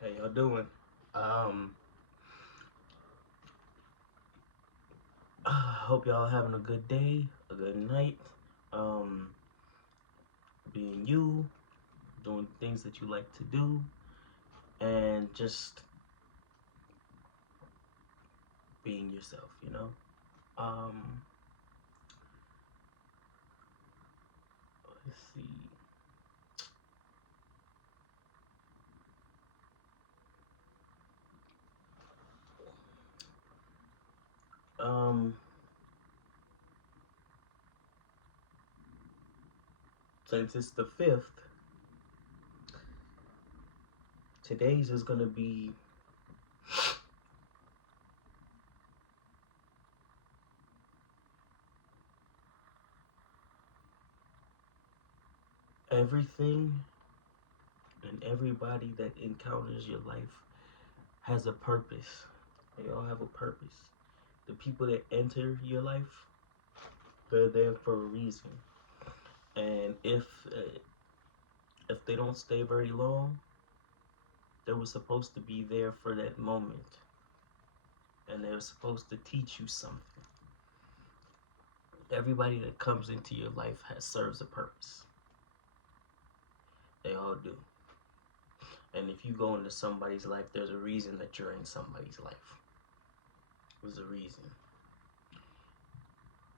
How y'all doing? Um, hope y'all having a good day, a good night. Um, being you, doing things that you like to do, and just being yourself. Um, let's see. Um, since it's the fifth, today's is gonna be everything and everybody that encounters your life has a purpose. They all have a purpose. The people that enter your life, they're there for a reason. And if they don't stay very long, they were supposed to be there for that moment, and they're supposed to teach you something. Everybody that comes into your life has serves a purpose. They all do. And if you go into somebody's life, there's a reason that you're in somebody's life. There's a reason.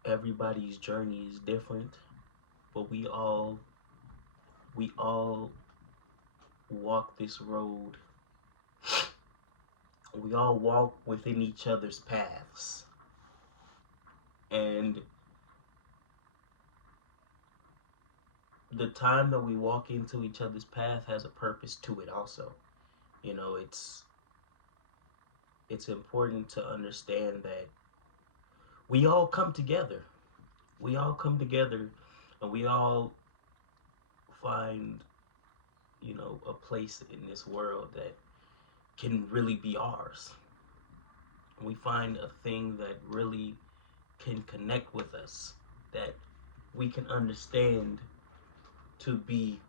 Everybody's journey is different, but we all walk this road. We all walk within each other's paths. And the time that we walk into each other's path has a purpose to it also. You know, it's important to understand that we all come together. We all come together and we all find, a place in this world that can really be ours. We find a thing that really can connect with us, that we can understand to be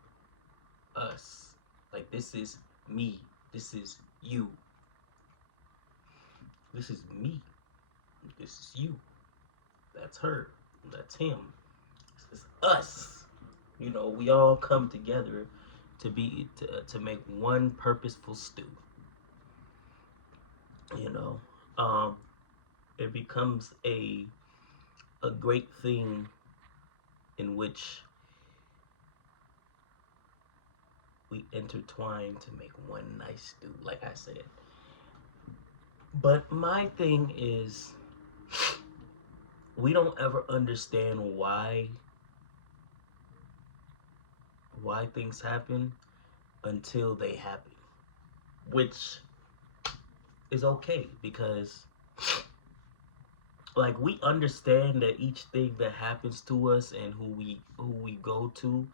us. Like, this is me. This is you. This is me. This is you. That's her. That's him. This is us. We all come together to make one purposeful stew. You know, um, it becomes a great thing in which we intertwine to make one nice stew, like I said. But my thing is, we don't ever understand why things happen until they happen, which is okay because, like, we understand that each thing that happens to us and who we go to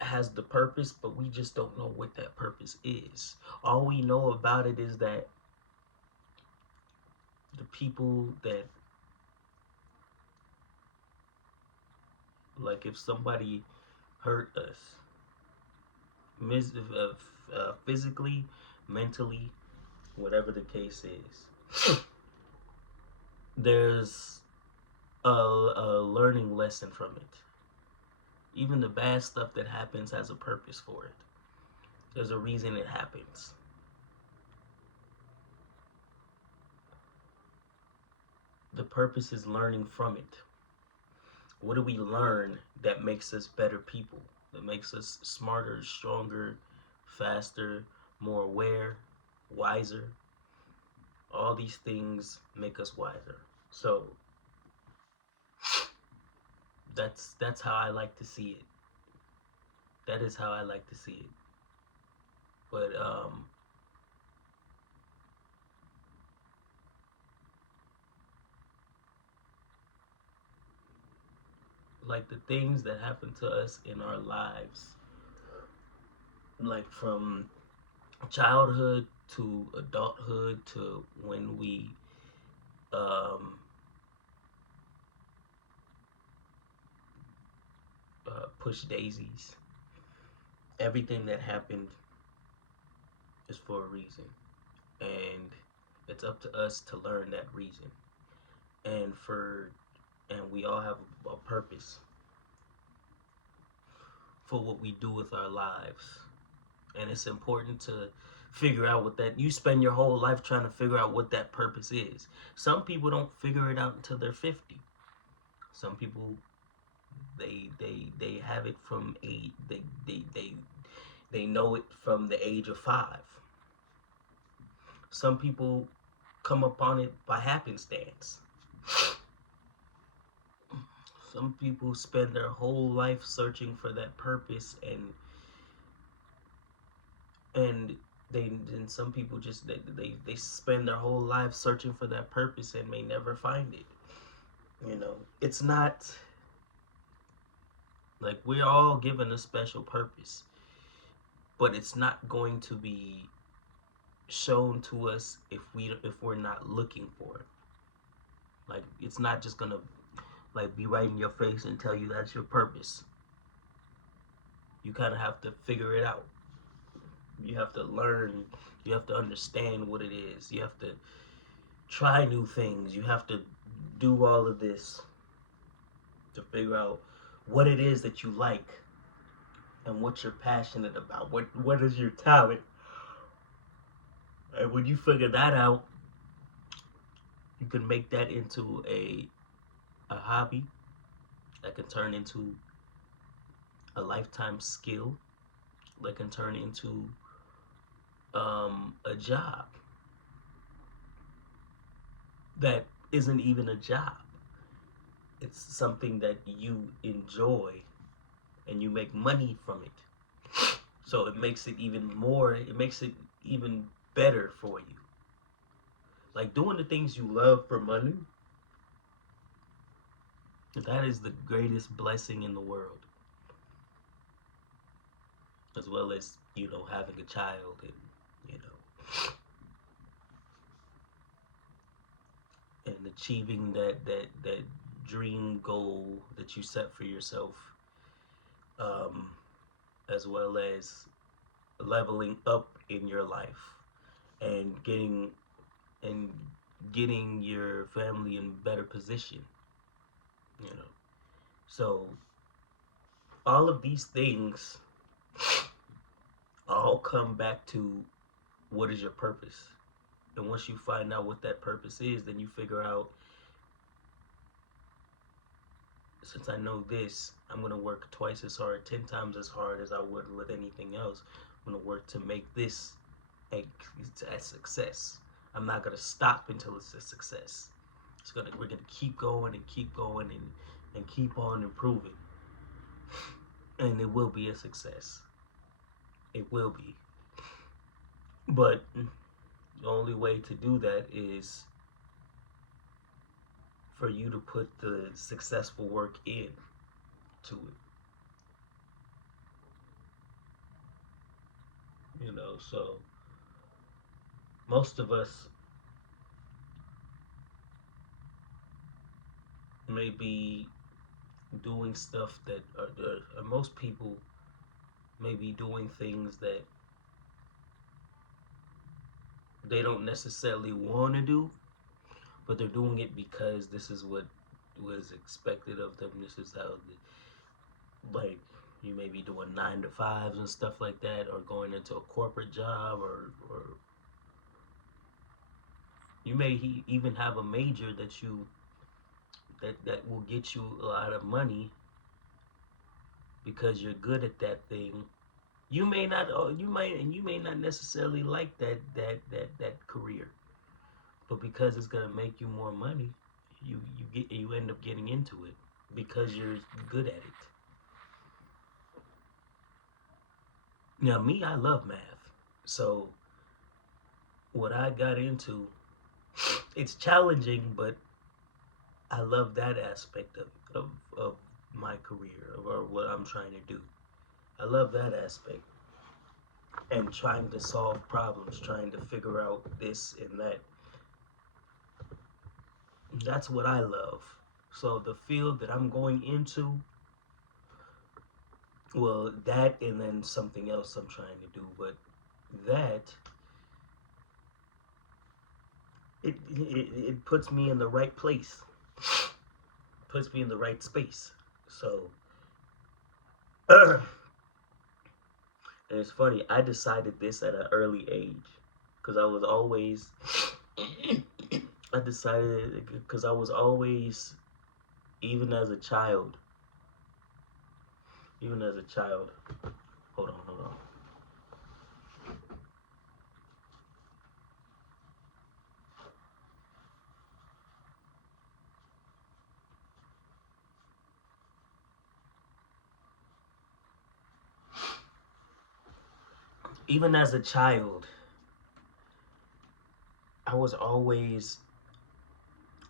has the purpose, but we just don't know what that purpose is. All we know about it is that the people that, like, if somebody hurt us, physically, mentally, whatever the case is, there's a learning lesson from it. Even the bad stuff that happens has a purpose for it. There's a reason it happens. The purpose is learning from it. What do we learn that makes us better people? That makes us smarter, stronger, faster, more aware, wiser? All these things make us wiser. So that's how I like to see it. That is how I like to see it. But like, the things that happen to us in our lives, like from childhood to adulthood to when we um, push daisies, everything that happened is for a reason, and it's up to us to learn that reason. And we all have a purpose for what we do with our lives, and it's important to figure out what that. You spend your whole life trying to figure out what that purpose is. Some people don't figure it out until they're 50. Some people, they have it from they know it from the age of 5. Some people come upon it by happenstance. Some people spend their whole life searching for that purpose, and then some people just they spend their whole life searching for that purpose and may never find it. It's not like we're all given a special purpose, but it's not going to be shown to us if we're not looking for it. Like, it's not just gonna like be right in your face and tell you that's your purpose. You kind of have to figure it out. You have to learn. You have to understand what it is. You have to try new things. You have to do all of this to figure out what it is that you like and what you're passionate about. What is your talent? And when you figure that out, you can make that into a hobby that can turn into a lifetime skill that can turn into a job that isn't even a job. It's something that you enjoy and you make money from it. So it makes it even more, it makes it even better for you. Like doing the things you love for money, that is the greatest blessing in the world. As well as, having a child you know, and achieving that dream goal that you set for yourself, um, as well as leveling up in your life and and getting your family in better position. You know, so all of these things all come back to what is your purpose. And once you find out what that purpose is, then you figure out, since I know this, I'm going to work twice as hard, 10 times as hard as I would with anything else. I'm going to work to make this a success. I'm not going to stop until it's a success. We're going to keep going and keep going and keep on improving. And it will be a success. It will be. But the only way to do that is for you to put the successful work in to it. So most of us may be doing stuff that most people may be doing things that they don't necessarily want to do, but they're doing it because this is what was expected of them. This is how, like, you may be doing 9 to 5s and stuff like that, or going into a corporate job, or you may even have a major that will get you a lot of money because you're good at that thing. You may not necessarily like that career, but because it's gonna make you more money, you end up getting into it because you're good at it. Now, me, I love math, so what I got into, it's challenging, but I love that aspect of my career, or what I'm trying to do. I love that aspect, and trying to solve problems, trying to figure out this and that. That's what I love. So the field that I'm going into, well, that and then something else I'm trying to do, but that it puts me in the right place, puts me in the right space. So and it's funny, I decided this at an early age because I was always I decided because I was always, even as a child, even as a child. Hold on, hold on. Even as a child, I was always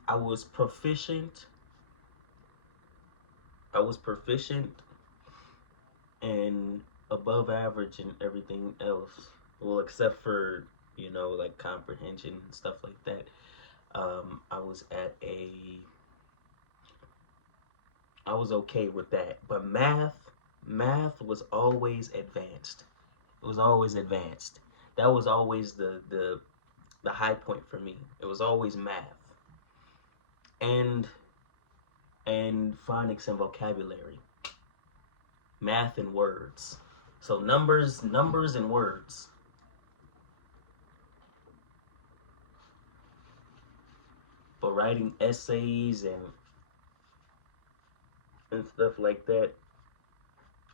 I was proficient. I was proficient and above average in everything else. Well, except for, like comprehension and stuff like that. I was at a I was okay with that. But math was always advanced. It was always advanced. That was always the high point for me. It was always math and phonics and vocabulary, math and words. So numbers and words. But writing essays and stuff like that,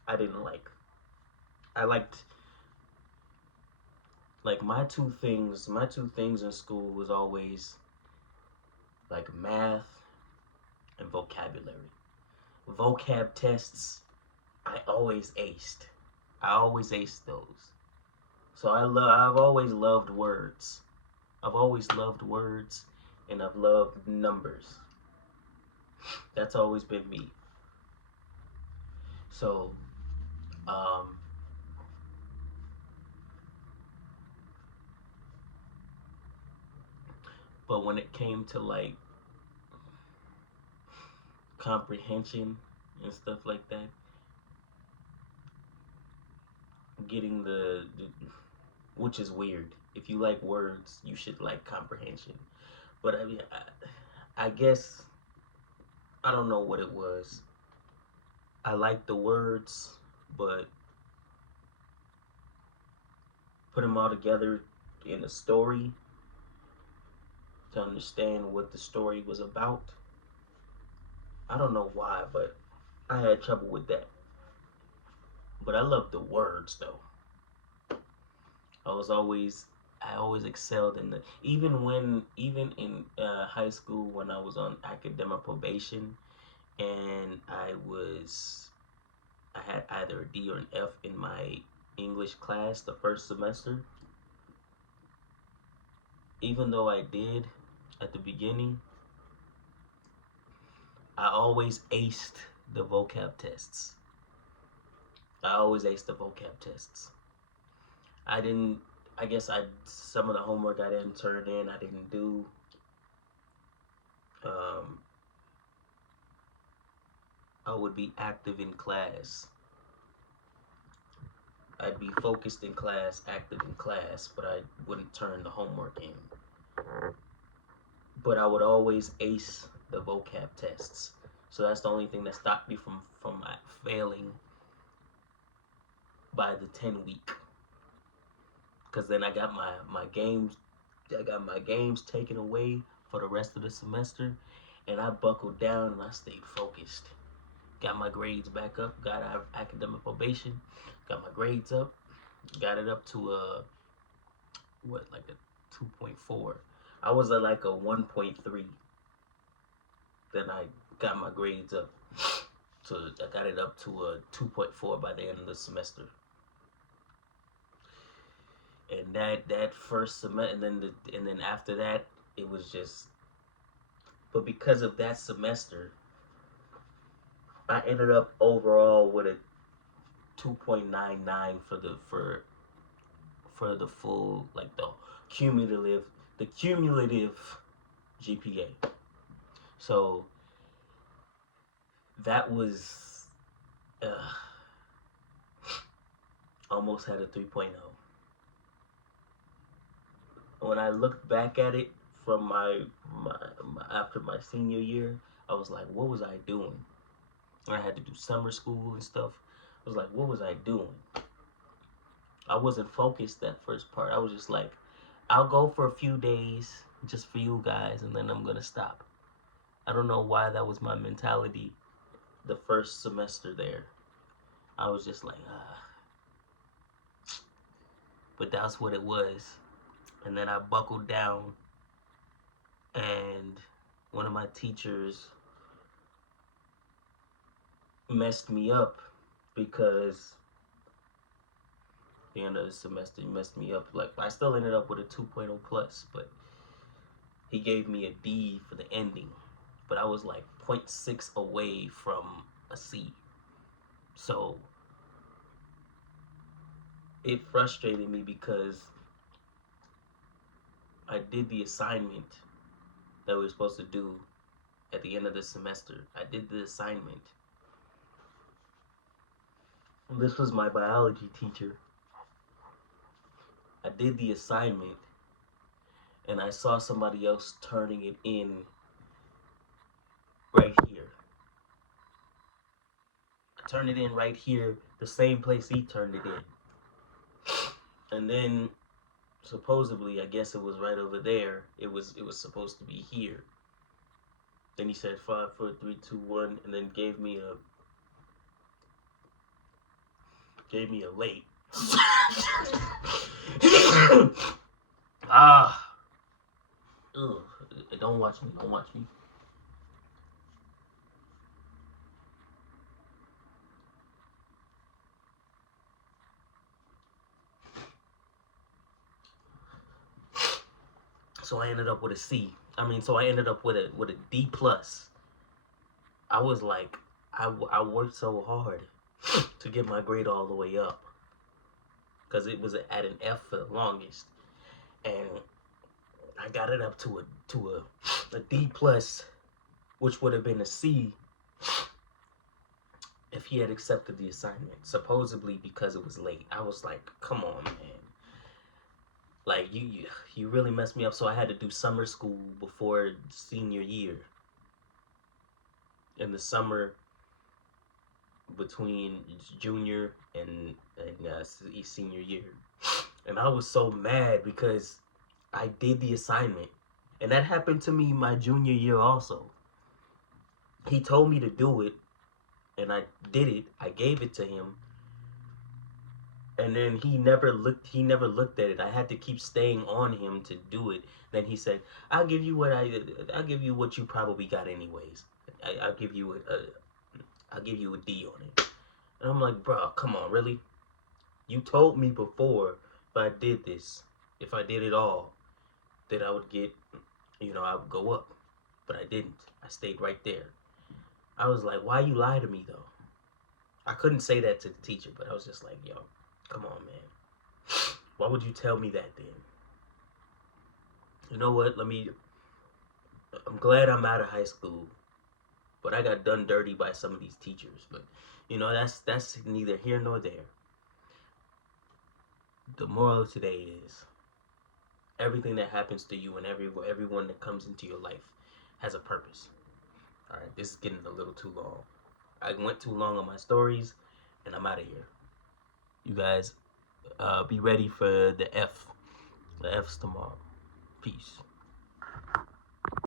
I didn't like. I liked, like, my two things in school was always like math and vocabulary. Vocab tests, I always aced. I always aced those. So I've always loved words. I've always loved words and I've loved numbers. That's always been me. So, um, but when it came to like comprehension and stuff like that, getting which is weird. If you like words, you should like comprehension. But I mean, I guess I don't know what it was. I like the words, but put them all together in a story to understand what the story was about. I don't know why, but I had trouble with that. But I love the words though. I was always I always excelled in the even in high school when I was on academic probation and I had either a D or an F in my English class the first semester. Even though I did at the beginning, I always aced the vocab tests. I always aced the vocab tests. I didn't. I guess I some of the homework I didn't turn in. I didn't do. Um, I would be active in class. I'd be focused in class, active in class, but I wouldn't turn the homework in. But I would always ace the vocab tests. So that's the only thing that stopped me from failing by the 10 week. Because then I got my games taken away for the rest of the semester, and I buckled down and I stayed focused. Got my grades back up. Got out of academic probation. Got my grades up. Got it up to a like a 2.4. I was at like a 1.3. Then I got my grades up to I got it up to a 2.4 by the end of the semester. And that first semester, and then after that, it was just. But because of that semester, I ended up overall with a 2.99 for the full, like the cumulative GPA. So that was uh, almost had a 3.0. When I looked back at it from after my senior year, I was like, what was I doing? I had to do summer school and stuff. I was like, what was I doing? I wasn't focused that first part. I was just like, I'll go for a few days just for you guys, and then I'm gonna stop. I don't know why that was my mentality the first semester there. I was just like, but that's what it was. And then I buckled down, and one of my teachers messed me up because the end of the semester he messed me up. Like, I still ended up with a 2.0 plus, but he gave me a D for the ending. But I was like zero point 0.6 away from a C. So it frustrated me because I did the assignment that we were supposed to do at the end of the semester. I did the assignment. This was my biology teacher. I did the assignment and I saw somebody else turning it in right here. I turned it in right here, the same place he turned it in. And then supposedly, I guess it was right over there. It was supposed to be here. Then he said 5, 4, 3, 2, 1, and then gave me a late. Ah, ugh. Don't watch me. Don't watch me. So I ended up with a C. So I ended up with a D plus. I was like, I worked so hard to get my grade all the way up because it was at an F for the longest, and I got it up to a D plus, which would have been a C if he had accepted the assignment. Supposedly because it was late. I was like, come on, man. Like you really messed me up. So I had to do summer school before senior year. In the summer between junior and senior year, and I was so mad because I did the assignment, and that happened to me my junior year also. He told me to do it, and I did it. I gave it to him, and then he never looked. He never looked at it. I had to keep staying on him to do it. Then he said, "I'll give you I'll give you what you probably got anyways. I'll give you I'll give you a D on it." And I'm like, bro, come on, really? You told me before if I did this, if I did it all, that I would get, I would go up. But I didn't. I stayed right there. I was like, why you lie to me though? I couldn't say that to the teacher, but I was just like, yo, come on, man. Why would you tell me that then? You know what? I'm glad I'm out of high school, but I got done dirty by some of these teachers. But that's neither here nor there. The moral of today is everything that happens to you and everyone that comes into your life has a purpose. All right, this is getting a little too long. I went too long on my stories, and I'm out of here. You guys, be ready for the F's tomorrow. Peace.